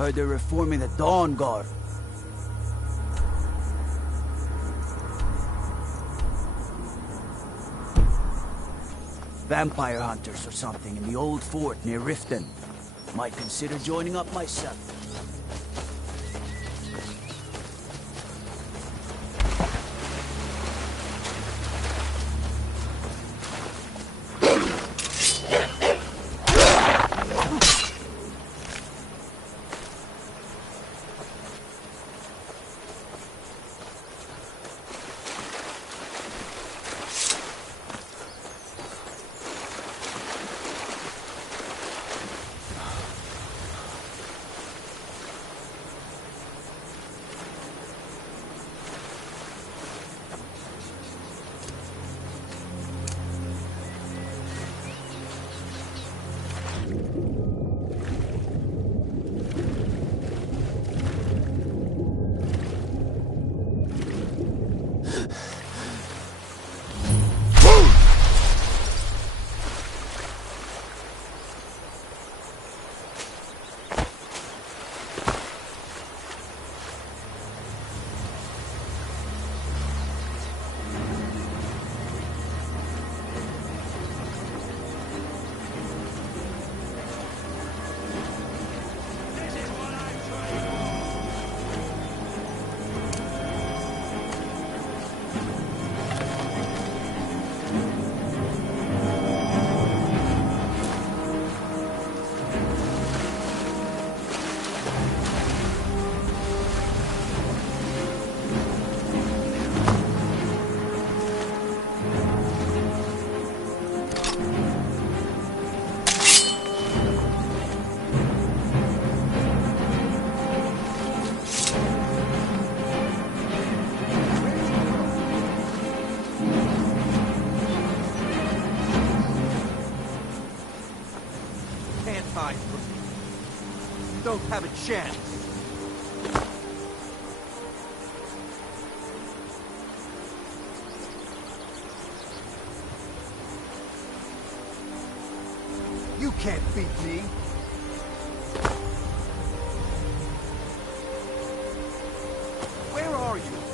Heard they're reforming the Dawn Guard. Vampire hunters or something in the old fort near Riften. Might consider joining up myself. Don't have a chance. You can't beat me. Where are you?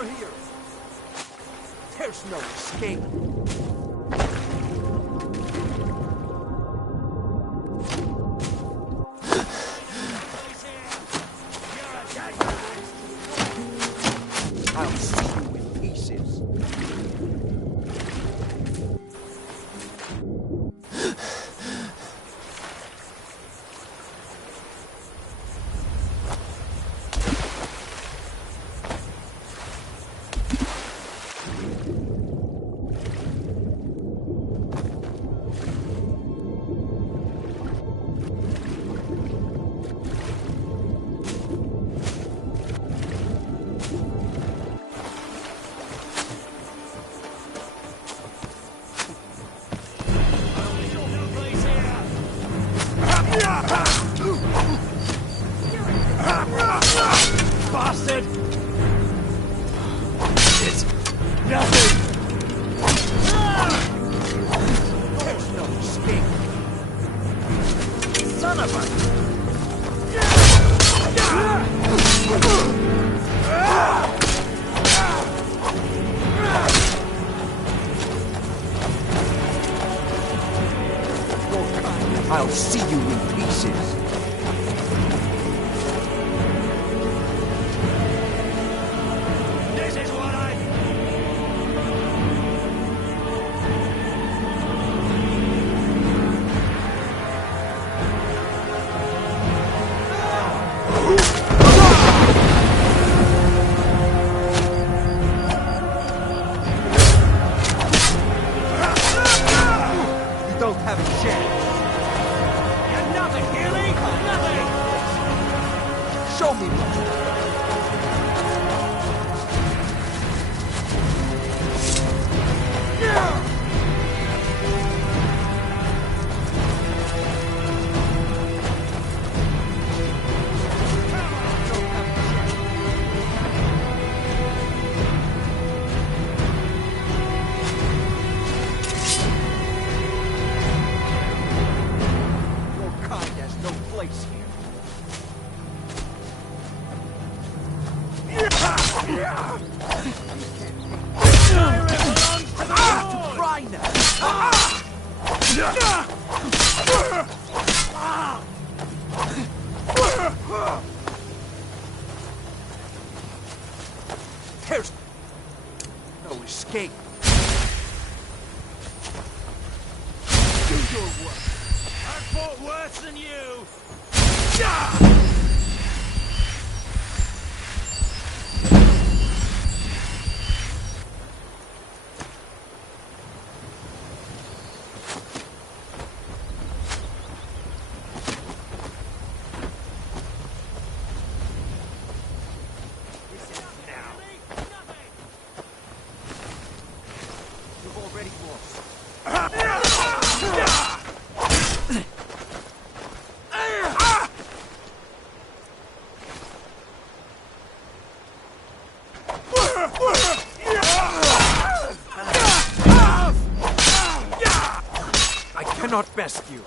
over here! There's no escape! I'll see you in pieces. Bastard! It's nothing! There's no escape. Son of a... I'll see you in pieces. This is what I... You don't have a chance. You're nothing, Healy! Nothing! Show me what you Your kind has no place here. Try now. There's no escape. Do your work. I fought worse than you! You've already lost. I cannot best you.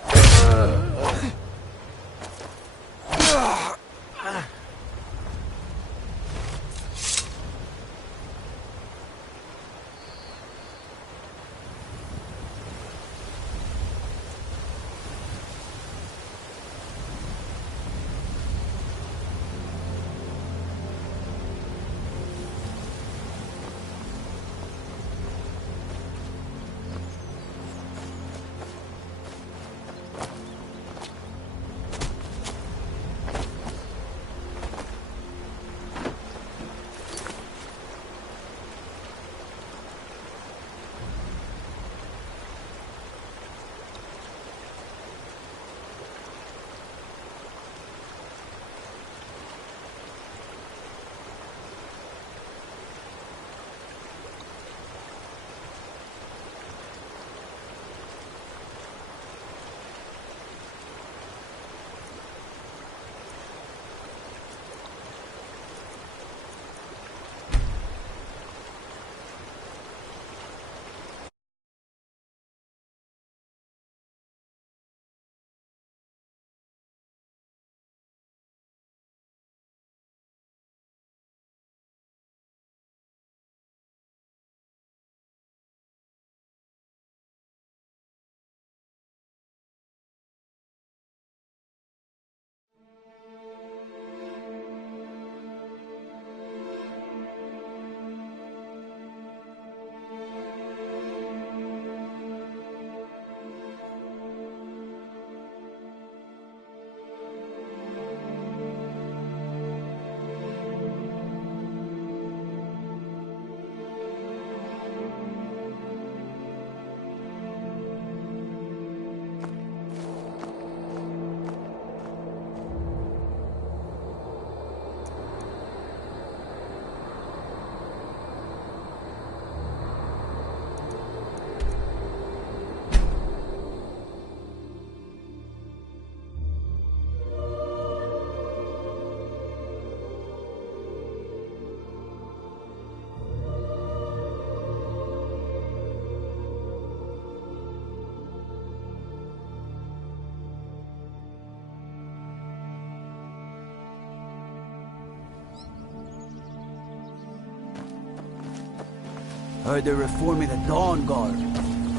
Heard they're reforming the Dawn Guard.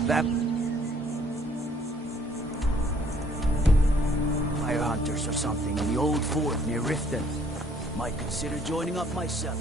That... Fire hunters or something in the old fort near Riften. Might consider joining up myself.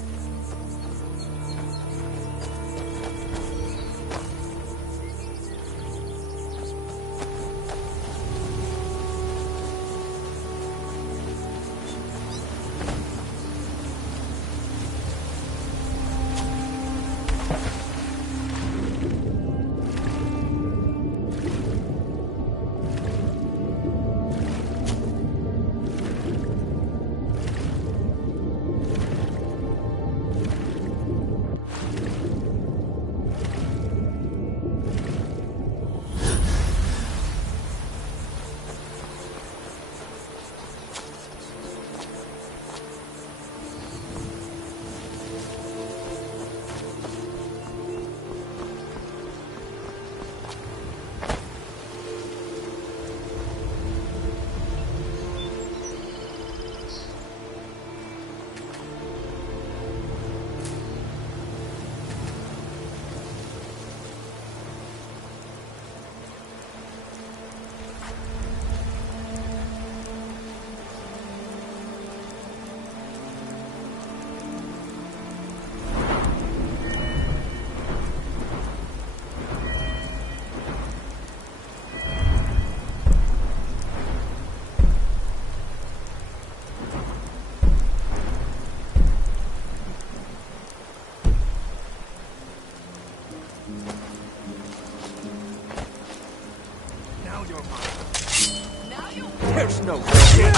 There's no escape.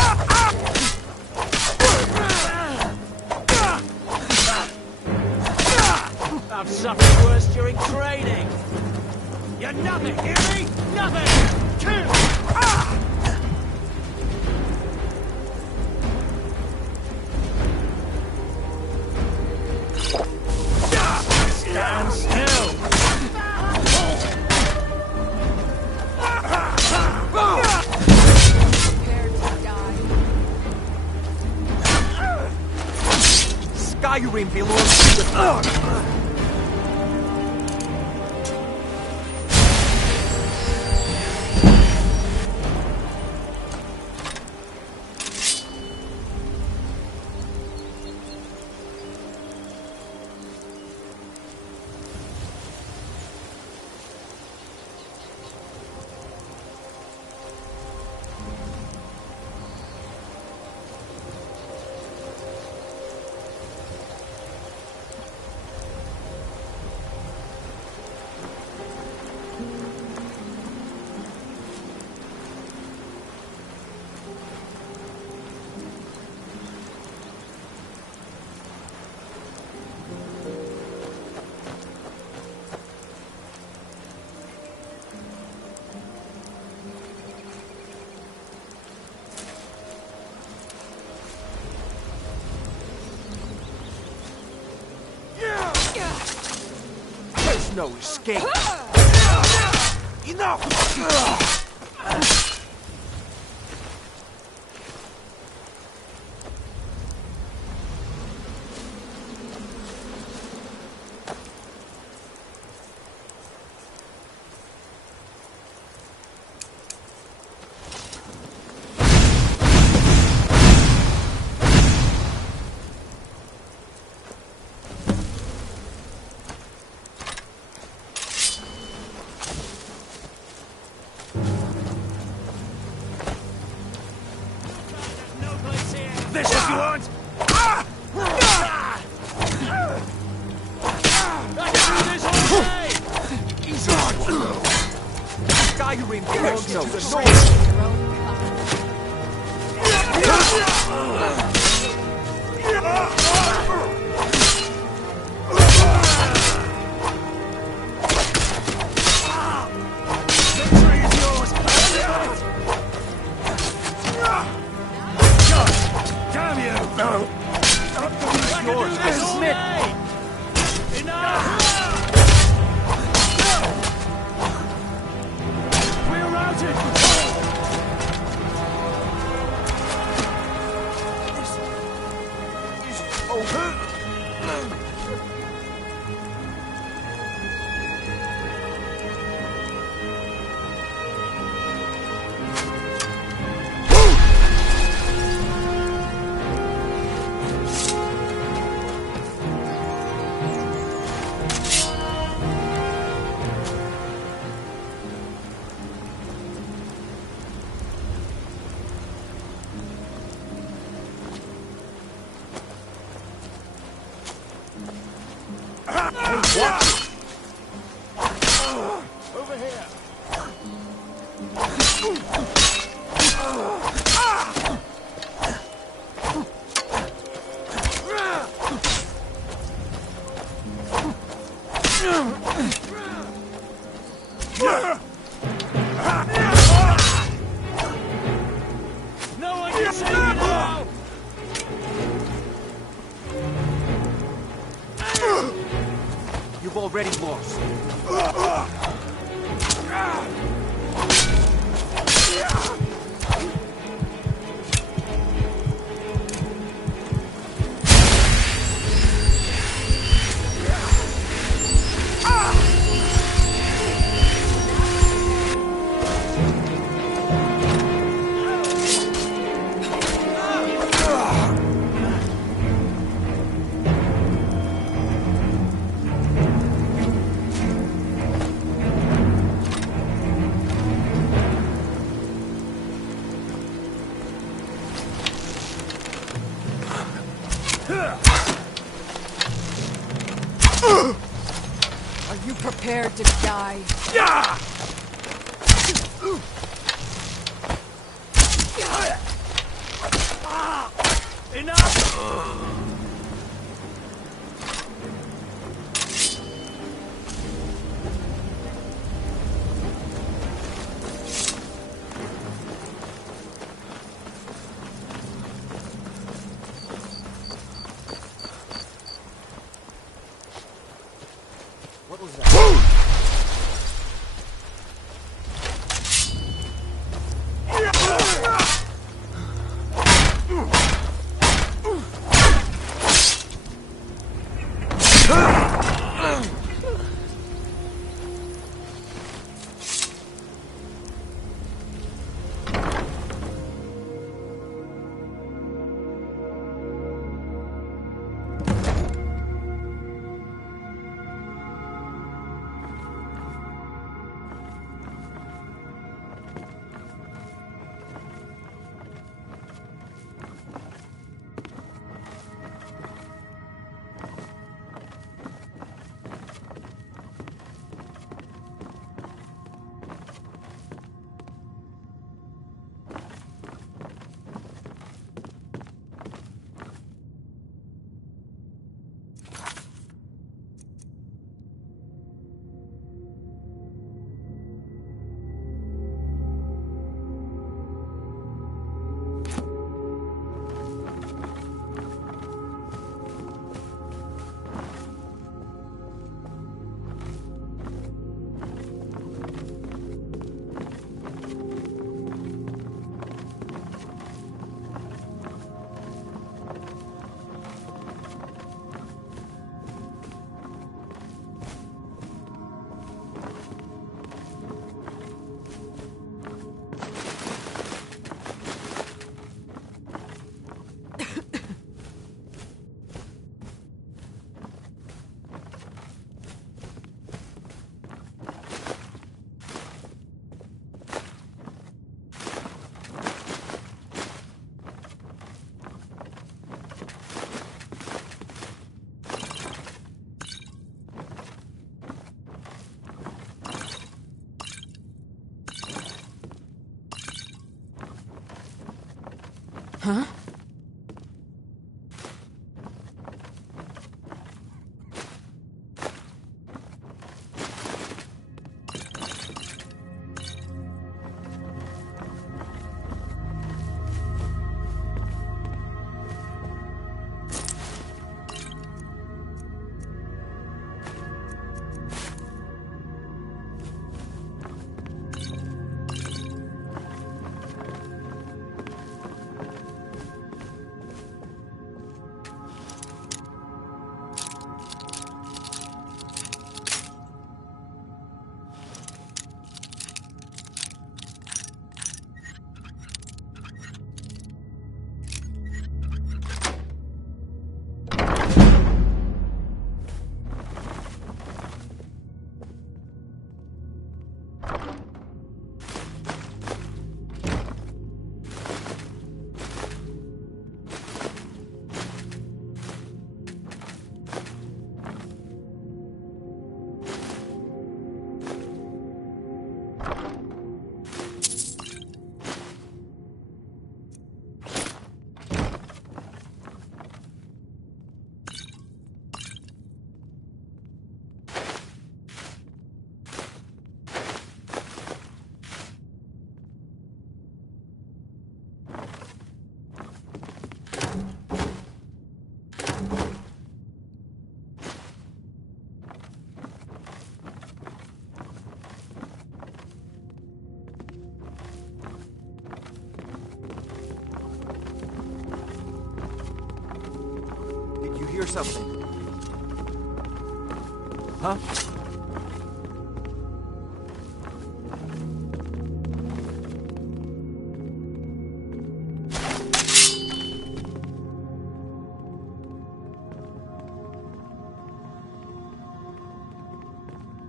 I've suffered worse during training. You're nothing, hear me? Nothing! Kill! Stand still! Skyrim belongs to the... There's no escape. Enough! This what you want? I can do this all day! Easy. Skyrim belongs to the North. Victory is yours! Damn you! No. I can do this all Smith. day! Enough! We're routed! This is over. Over here. No one can save me now! You've already lost. Are you prepared to die? Yeah! Enough! What was that? Huh? hear something. Huh?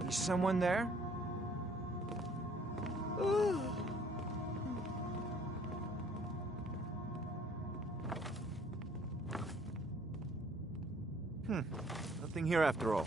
Is someone there? Nothing here after all.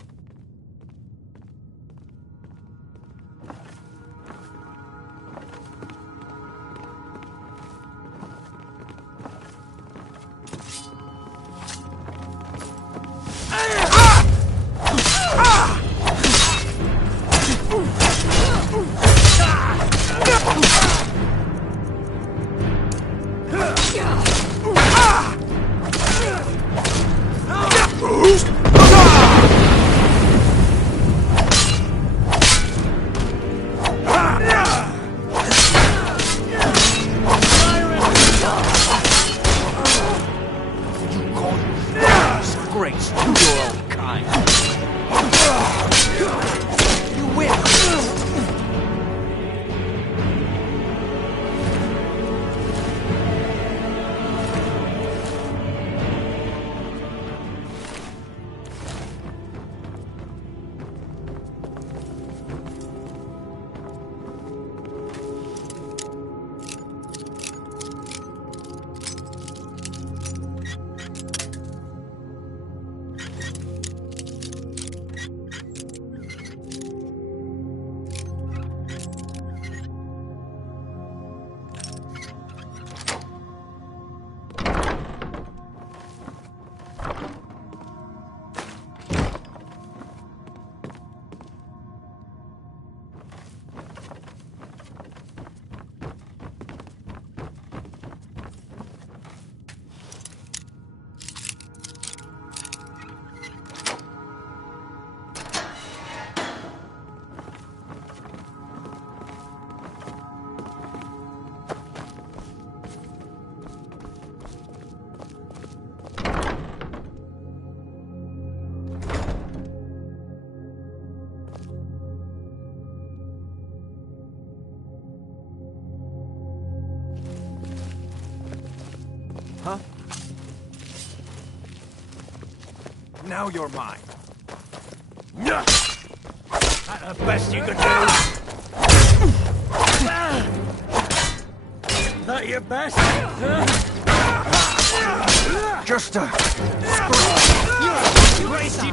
Disgrace to your own kind. You win. Huh? Now you're mine. That the best you could do? That your best? Just a Crazy.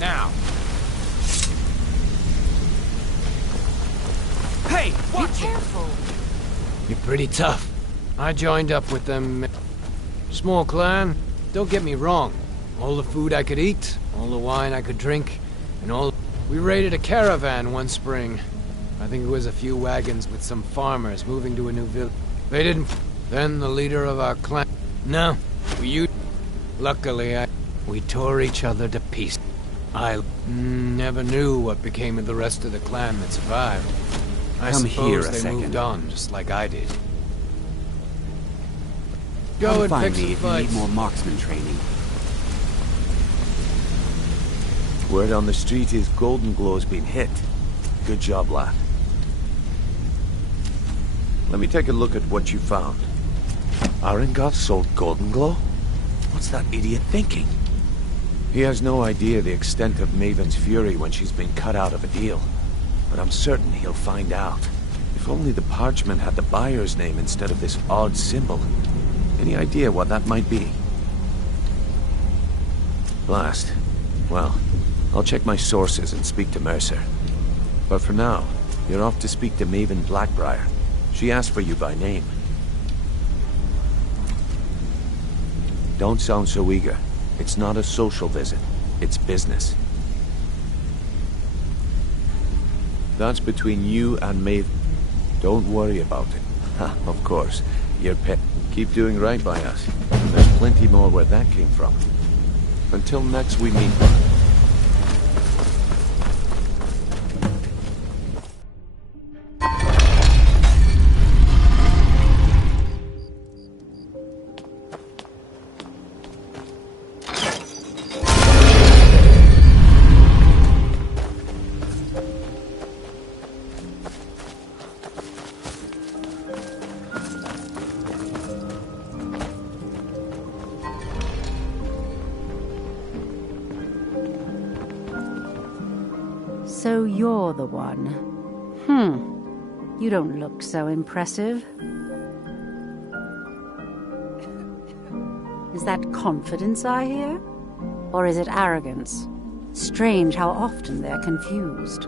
Now. Hey, watch it! Careful. You're pretty tough. I joined up with them. Small clan. Don't get me wrong. All the food I could eat, all the wine I could drink, and all... We raided a caravan one spring. I think it was a few wagons with some farmers moving to a new village. They didn't... Then the leader of our clan... No, we... Luckily, we tore each other to pieces. I never knew what became of the rest of the clan that survived. I Come here suppose a they second. moved on, just like I did. Come Go and find pick me some if you need fights. more marksman training. Word on the street is Golden Glow's been hit. Good job, lad. Let me take a look at what you found. Arengoth sold Golden Glow? What's that idiot thinking? He has no idea the extent of Maven's fury when she's been cut out of a deal. But I'm certain he'll find out. If only the parchment had the buyer's name instead of this odd symbol. Any idea what that might be? Blast. Well, I'll check my sources and speak to Mercer. But for now, you're off to speak to Maven Blackbriar. She asked for you by name. Don't sound so eager. It's not a social visit. It's business. That's between you and Maven. Don't worry about it. Ha, of course. Your pet. Keep doing right by us. There's plenty more where that came from. Until next we meet. So you're the one. You don't look so impressive. Is that confidence I hear? Or is it arrogance? Strange how often they're confused.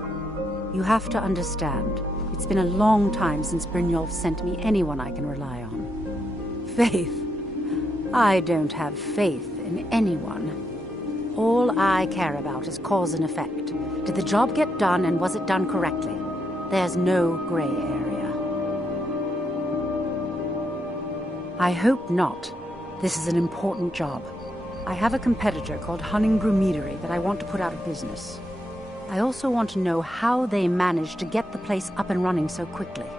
You have to understand, it's been a long time since Brynjolf sent me anyone I can rely on. Faith? I don't have faith in anyone. All I care about is cause and effect. Did the job get done, and was it done correctly? There's no gray area. I hope not. This is an important job. I have a competitor called Hunningbrew Meadery that I want to put out of business. I also want to know how they managed to get the place up and running so quickly.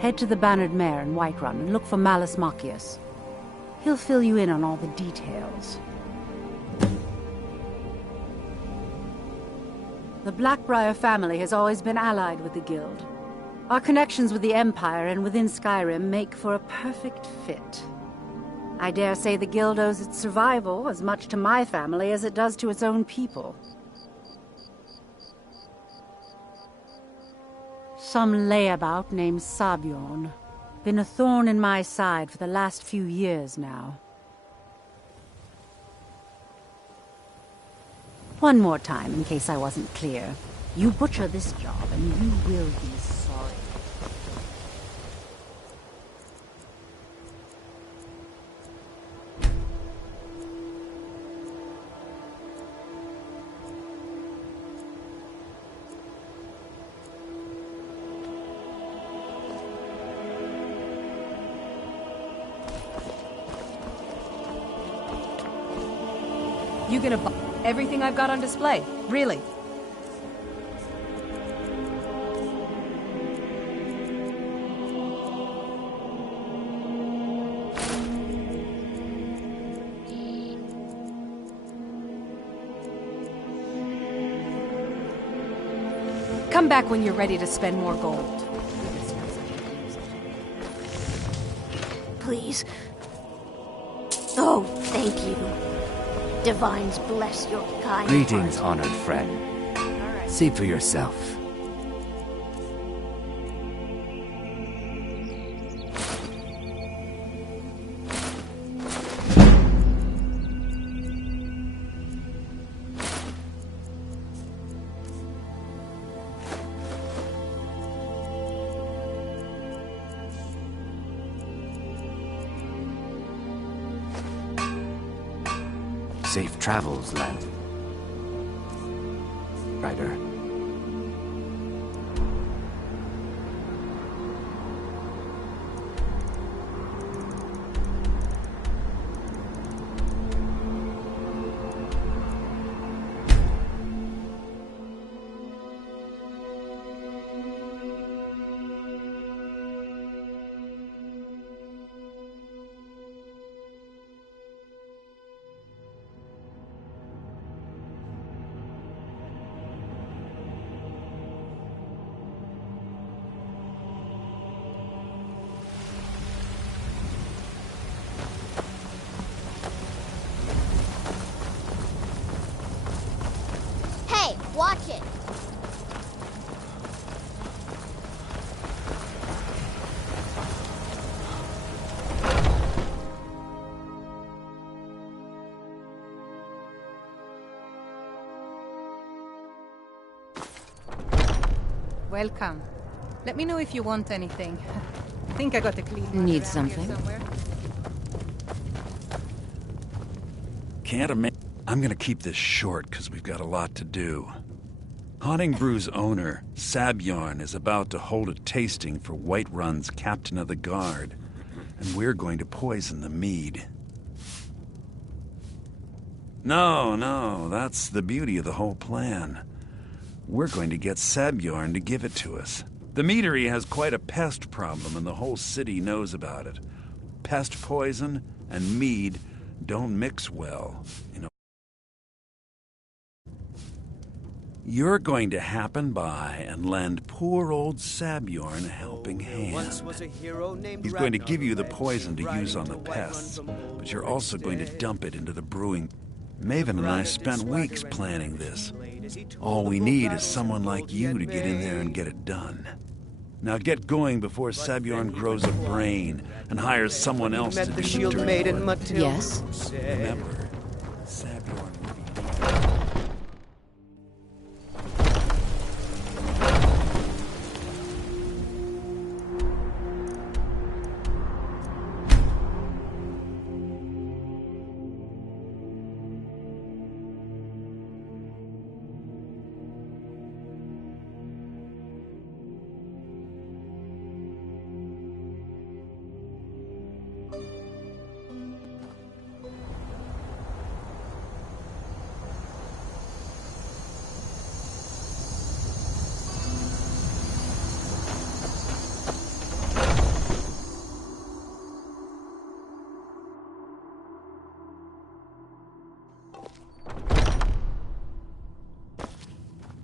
Head to the Bannered Mare in Whiterun and look for Malus Machius. He'll fill you in on all the details. The Blackbriar family has always been allied with the Guild. Our connections with the Empire and within Skyrim make for a perfect fit. I dare say the Guild owes its survival as much to my family as it does to its own people. Some layabout named Sabjorn. Been a thorn in my side for the last few years now. One more time, in case I wasn't clear. You butcher this job, and you will be sorry. You gonna buy everything I've got on display? Really? Come back when you're ready to spend more gold. Please. Oh, thank you. Divines bless your kind Greetings, heart. honored friend. See for yourself. Safe travels, lad. Ryder. Hey, watch it! Welcome. Let me know if you want anything. I think I got a clean one Need around something? here somewhere. Can't imagine. I'm gonna keep this short because we've got a lot to do. Haunting Brew's owner, Sabjorn, is about to hold a tasting for Whiterun's captain of the guard, and we're going to poison the mead. No, that's the beauty of the whole plan. We're going to get Sabjorn to give it to us. The meadery has quite a pest problem, and the whole city knows about it. Pest poison and mead don't mix well, you know. You're going to happen by and lend poor old Sabjorn a helping hand. He's going to give you the poison to use on the pests, but you're also going to dump it into the brewing. Maven and I spent weeks planning this. All we need is someone like you to get in there and get it done. Now get going before Sabjorn grows a brain and hires someone else to do the dirty work. Yes? Remember, Sabjorn will be...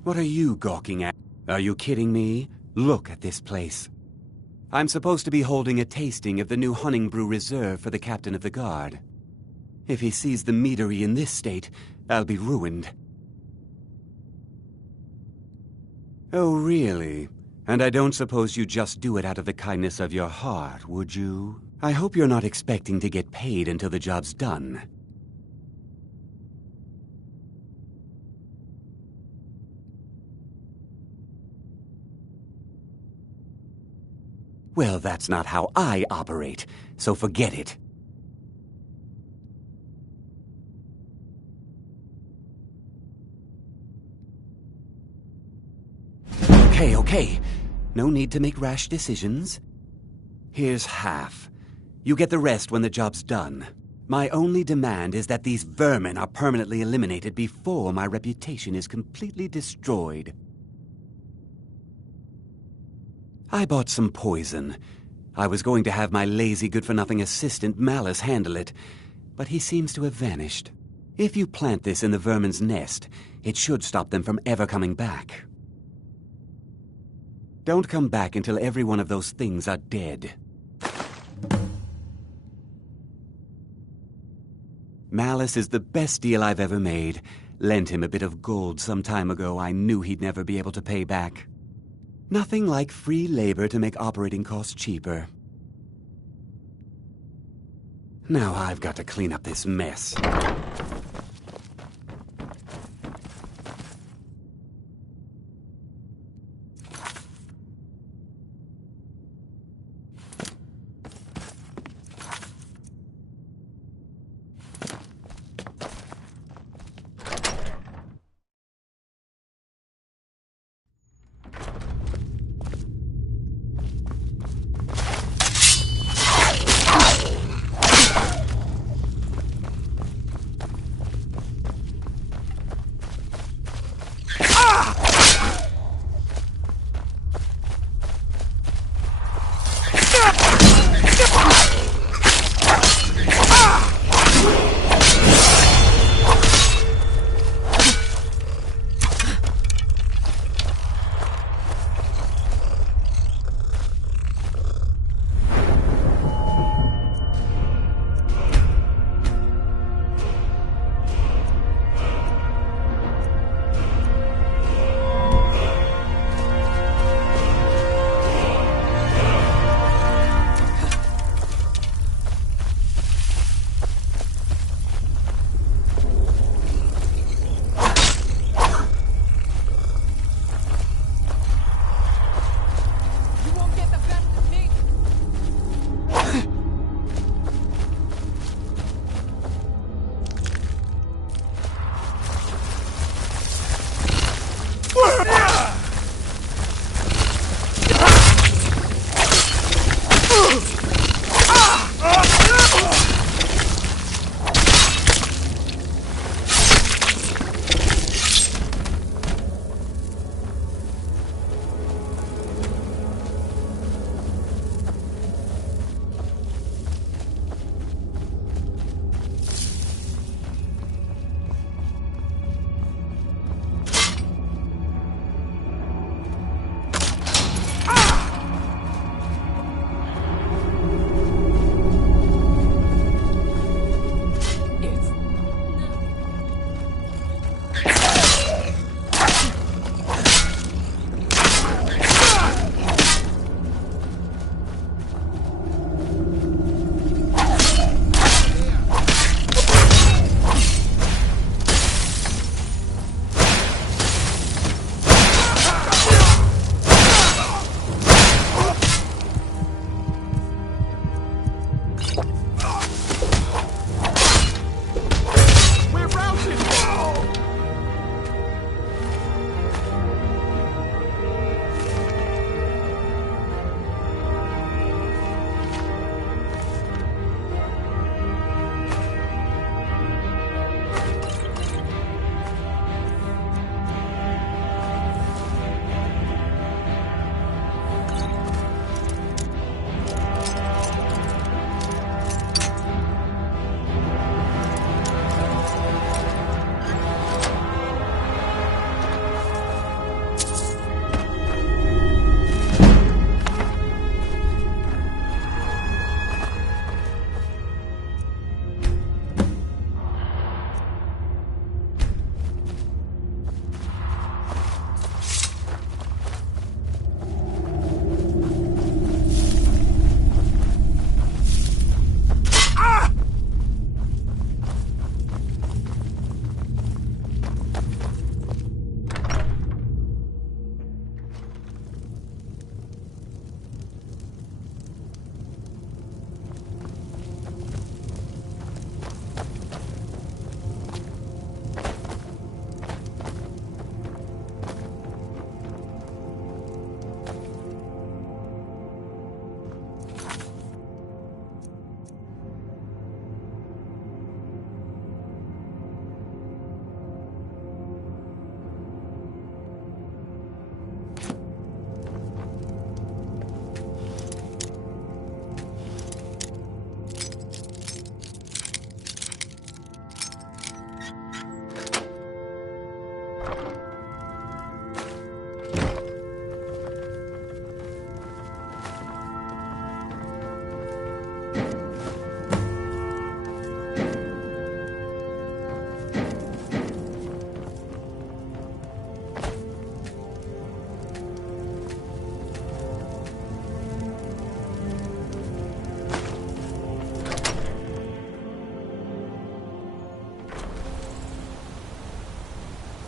What are you gawking at? Are you kidding me? Look at this place. I'm supposed to be holding a tasting of the new Honningbrew Reserve for the captain of the guard. If he sees the meadery in this state, I'll be ruined. Oh, really? And I don't suppose you just do it out of the kindness of your heart, would you? I hope you're not expecting to get paid until the job's done. Well, that's not how I operate, so forget it. Okay. No need to make rash decisions. Here's half. You get the rest when the job's done. My only demand is that these vermin are permanently eliminated before my reputation is completely destroyed. I bought some poison. I was going to have my lazy good-for-nothing assistant Malice handle it, but he seems to have vanished. If you plant this in the vermin's nest, it should stop them from ever coming back. Don't come back until every one of those things are dead. Malice is the best deal I've ever made. Lent him a bit of gold some time ago I knew he'd never be able to pay back. Nothing like free labor to make operating costs cheaper. Now I've got to clean up this mess.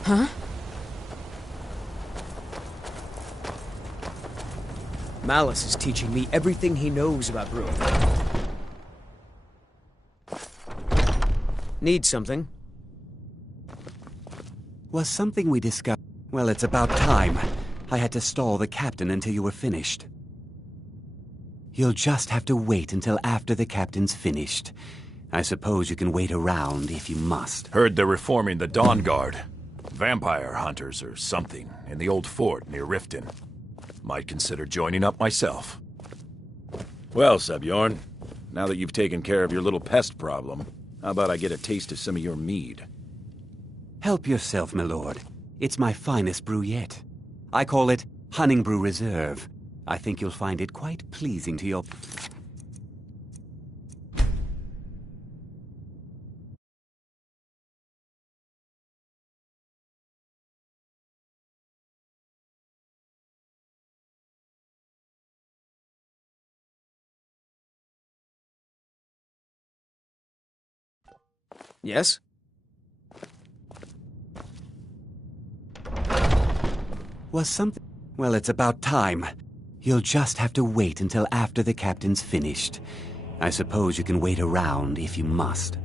Huh? Malice is teaching me everything he knows about brewing. Need something? Was something we discussed... Well, it's about time. I had to stall the captain until you were finished. You'll just have to wait until after the captain's finished. I suppose you can wait around if you must. Heard they're reforming the Dawn Guard. vampire hunters or something in the old fort near Riften. Might consider joining up myself. Well, Sebjorn, now that you've taken care of your little pest problem, how about I get a taste of some of your mead? Help yourself, my lord. It's my finest brew yet. I call it Honningbrew Reserve. I think you'll find it quite pleasing to your... Yes? Was something... Well, it's about time. You'll just have to wait until after the captain's finished. I suppose you can wait around if you must.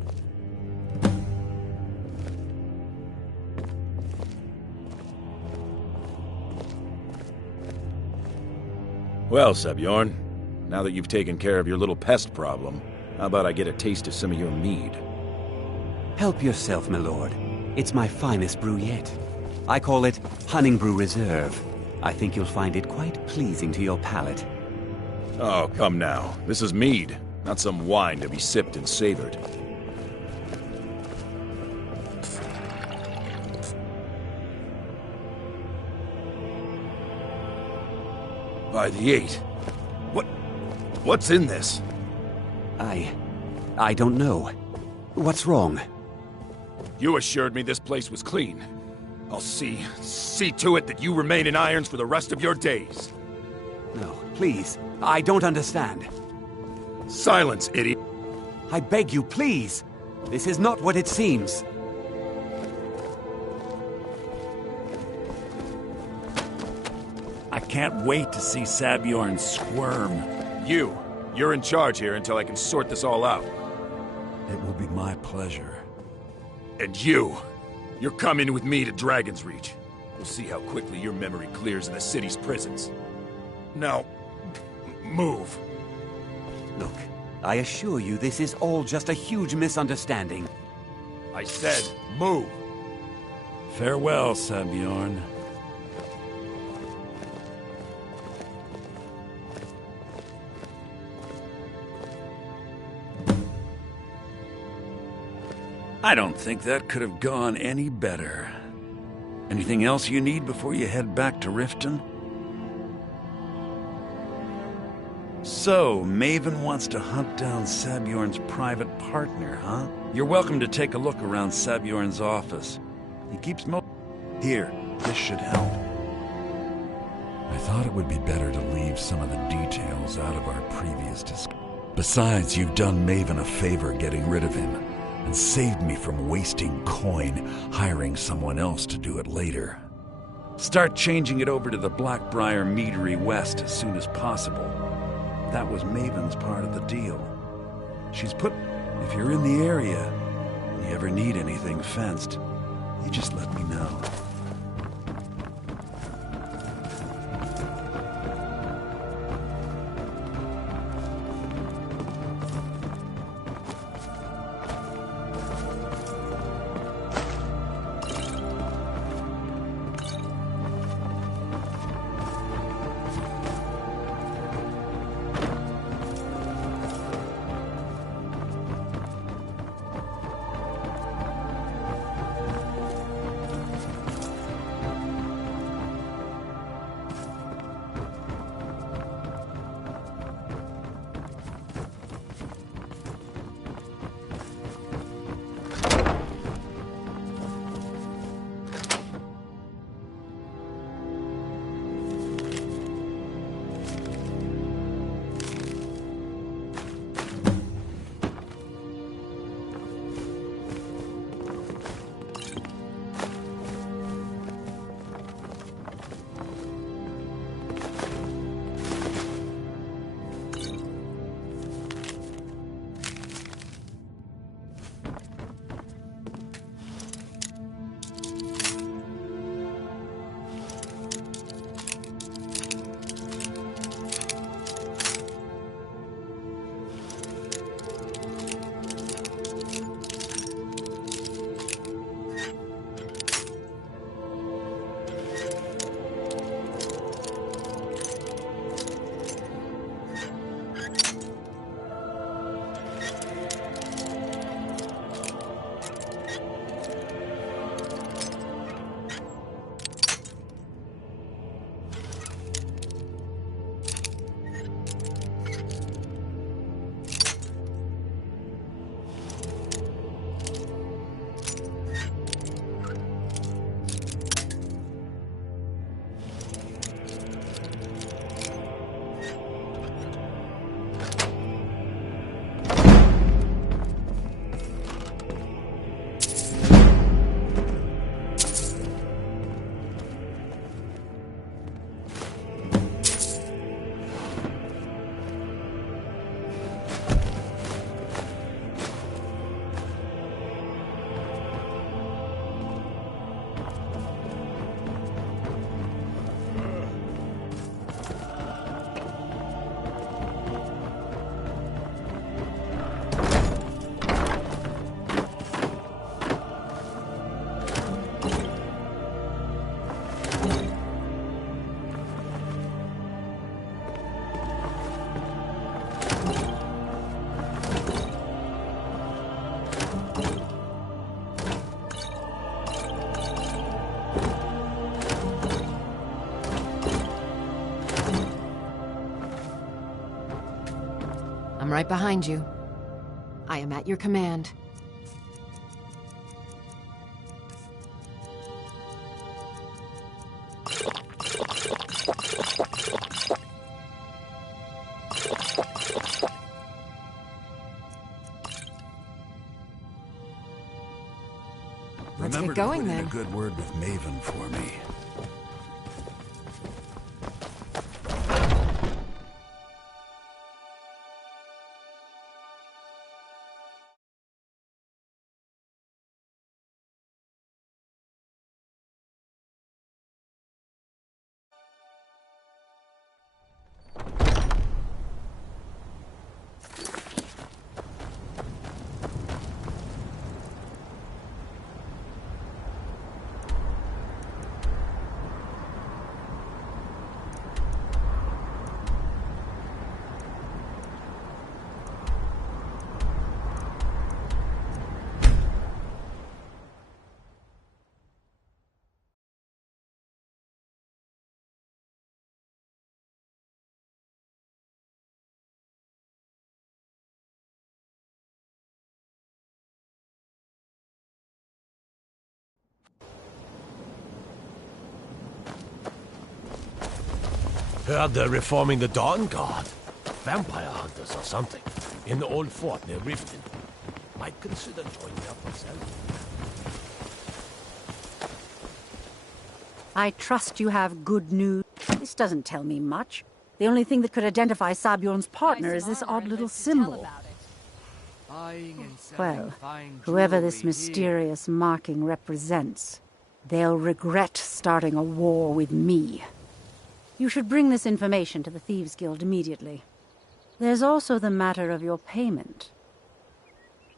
Well, Sebjorn, now that you've taken care of your little pest problem, how about I get a taste of some of your mead? Help yourself, my lord. It's my finest brew yet. I call it Honningbrew Reserve. I think you'll find it quite pleasing to your palate. Oh, come now. This is mead, not some wine to be sipped and savored. By the 8. What's in this? I don't know. What's wrong? You assured me this place was clean. I'll see to it that you remain in irons for the rest of your days. No, please. I don't understand. Silence, idiot. I beg you, please. This is not what it seems. I can't wait to see Sabjorn squirm. You're in charge here until I can sort this all out. It will be my pleasure. And you're coming with me to Dragon's Reach. We'll see how quickly your memory clears in the city's prisons. Now, move. Look, I assure you this is all just a huge misunderstanding. I said, move. Farewell, Sabjorn. I don't think that could have gone any better. Anything else you need before you head back to Riften? So, Maven wants to hunt down Sabjorn's private partner, huh? You're welcome to take a look around Sabjorn's office. He keeps Here, this should help. I thought it would be better to leave some of the details out of our previous discussion. Besides, you've done Maven a favor getting rid of him, and saved me from wasting coin hiring someone else to do it later. Start changing it over to the Blackbriar Meadery West as soon as possible. That was Maven's part of the deal. She's put... If you're in the area, and you ever need anything fenced, you just let me know. right behind you. I am at your command. Let's Remember get going to put in then. a good word with Maven for me. Heard they're reforming the Dawn Guard. Vampire hunters or something. In the old fort near Riften. Might consider joining up myself. I trust you have good news. This doesn't tell me much. The only thing that could identify Sabjorn's partner is this odd little symbol. Well, whoever this mysterious marking represents, they'll regret starting a war with me. You should bring this information to the Thieves' Guild immediately. There's also the matter of your payment.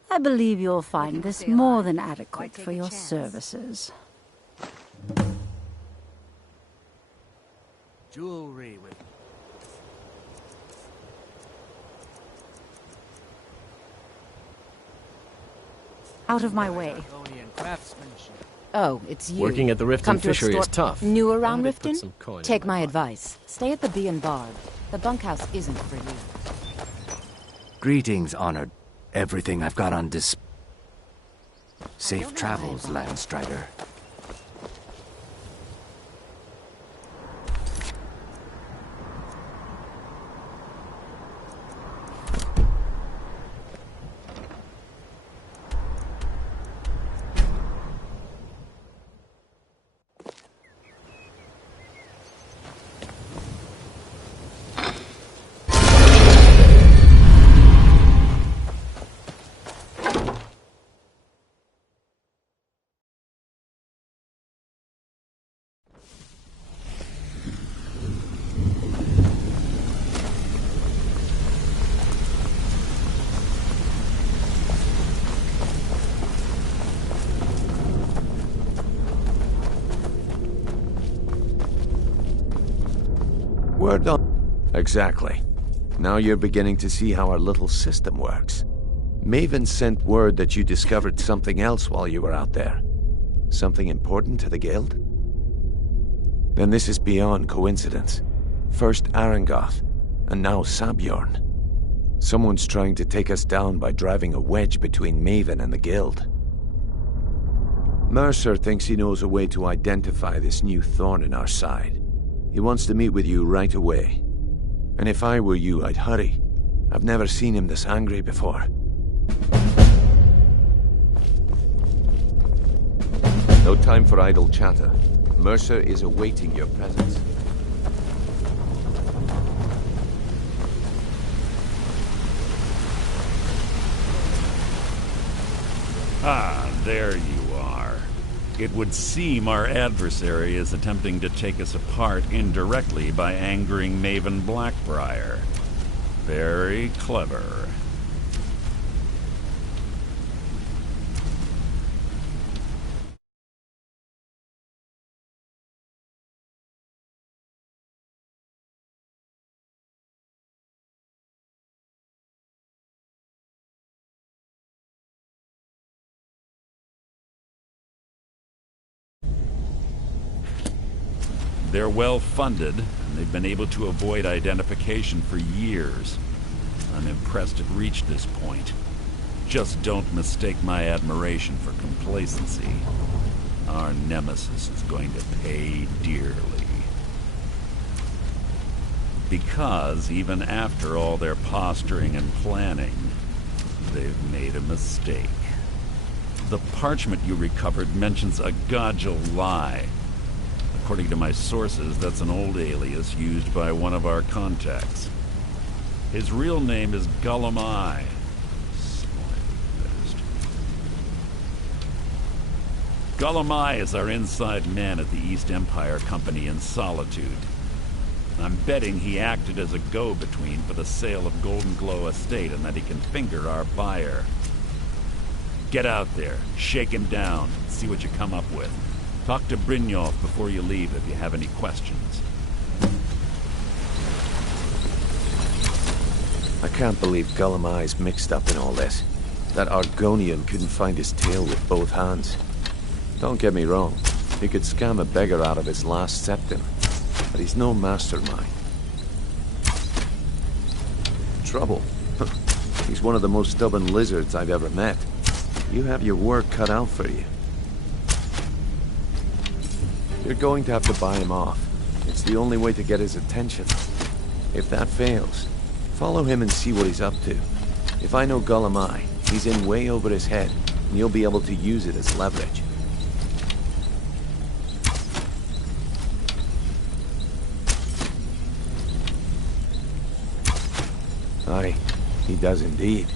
I believe you'll find this more than adequate for your services. Jewelry with... Out of my way. Oh, it's you. Working at the Riften fishery is tough. New around Maybe put Riften? some coin in Take my my pocket. advice. Stay at the Bee and Barb. The bunkhouse isn't for you. Greetings, honored. Everything I've got on display. Safe travels, Landstrider. We're done. Exactly. Now you're beginning to see how our little system works. Maven sent word that you discovered something else while you were out there. Something important to the Guild? Then this is beyond coincidence. First Arangoth, and now Sabjorn. Someone's trying to take us down by driving a wedge between Maven and the Guild. Mercer thinks he knows a way to identify this new thorn in our side. He wants to meet with you right away. And if I were you, I'd hurry. I've never seen him this angry before. No time for idle chatter. Mercer is awaiting your presence. Ah, there you are. It would seem our adversary is attempting to take us apart indirectly by angering Maven Blackbriar. Very clever. They're well funded, and they've been able to avoid identification for years. I'm impressed it reached this point. Just don't mistake my admiration for complacency. Our nemesis is going to pay dearly. Because even after all their posturing and planning, they've made a mistake. The parchment you recovered mentions a Godjal lie. According to my sources, that's an old alias used by one of our contacts. His real name is Gulamai. Gulamai is our inside man at the East Empire Company in Solitude. I'm betting he acted as a go-between for the sale of Golden Glow Estate and that he can finger our buyer. Get out there, shake him down, and see what you come up with. Talk to Brynjolf before you leave if you have any questions. I can't believe Gulamai's mixed up in all this. That Argonian couldn't find his tail with both hands. Don't get me wrong, he could scam a beggar out of his last septim, but he's no mastermind. Trouble? He's one of the most stubborn lizards I've ever met. You have your work cut out for you. You're going to have to buy him off. It's the only way to get his attention. If that fails, follow him and see what he's up to. If I know Gulamai, he's in way over his head, and you'll be able to use it as leverage. Aye, he does indeed.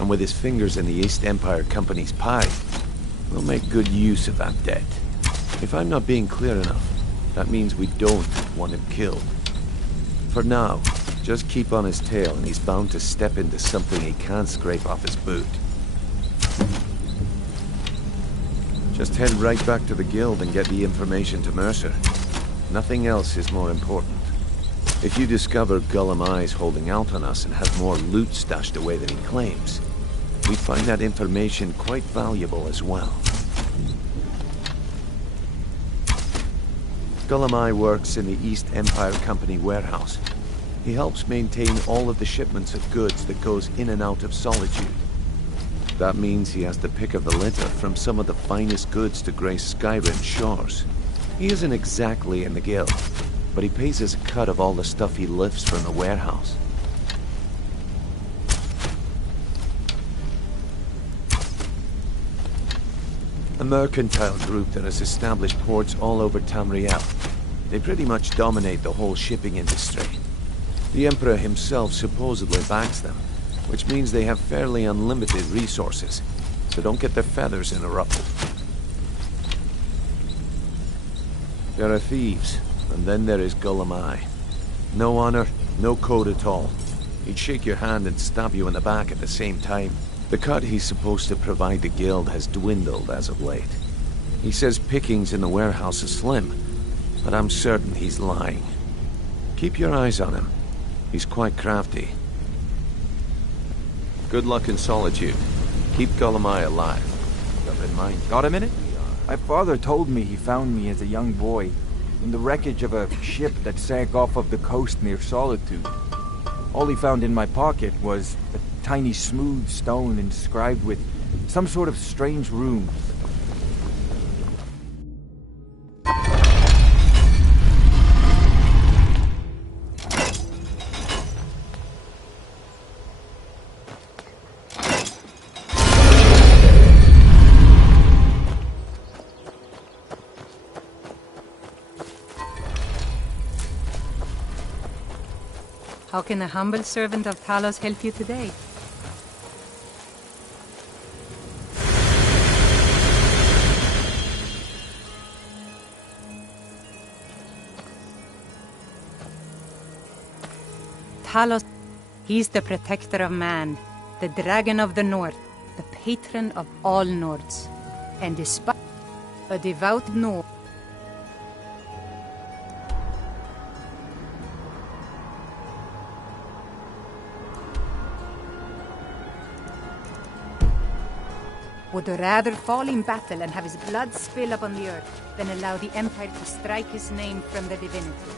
And with his fingers in the East Empire Company's pie, we'll make good use of that debt. If I'm not being clear enough, that means we don't want him killed. For now, just keep on his tail and he's bound to step into something he can't scrape off his boot. Just head right back to the guild and get the information to Mercer. Nothing else is more important. If you discover Gulamai's holding out on us and has more loot stashed away than he claims, we find that information quite valuable as well. Gulamai works in the East Empire Company warehouse. He helps maintain all of the shipments of goods that goes in and out of Solitude. That means he has the pick of the litter from some of the finest goods to grace Skyrim shores. He isn't exactly in the guild, but he pays us a cut of all the stuff he lifts from the warehouse. A mercantile group that has established ports all over Tamriel. They pretty much dominate the whole shipping industry. The Emperor himself supposedly backs them, which means they have fairly unlimited resources, so don't get their feathers in a ruffle. There are thieves, and then there is Gulamai. No honor, no code at all. He'd shake your hand and stab you in the back at the same time. The cut he's supposed to provide the guild has dwindled as of late. He says pickings in the warehouse are slim, but I'm certain he's lying. Keep your eyes on him. He's quite crafty. Good luck in Solitude. Keep Gulamai alive. Got in mind. Got a minute? My father told me he found me as a young boy in the wreckage of a ship that sank off of the coast near Solitude. All he found in my pocket was a tiny smooth stone inscribed with some sort of strange rune. How can a humble servant of Talos help you today? Talos, he's the protector of man, the dragon of the north, the patron of all Nords, and despite a devout Nord. Would rather fall in battle and have his blood spill upon the earth than allow the Empire to strike his name from the divinity.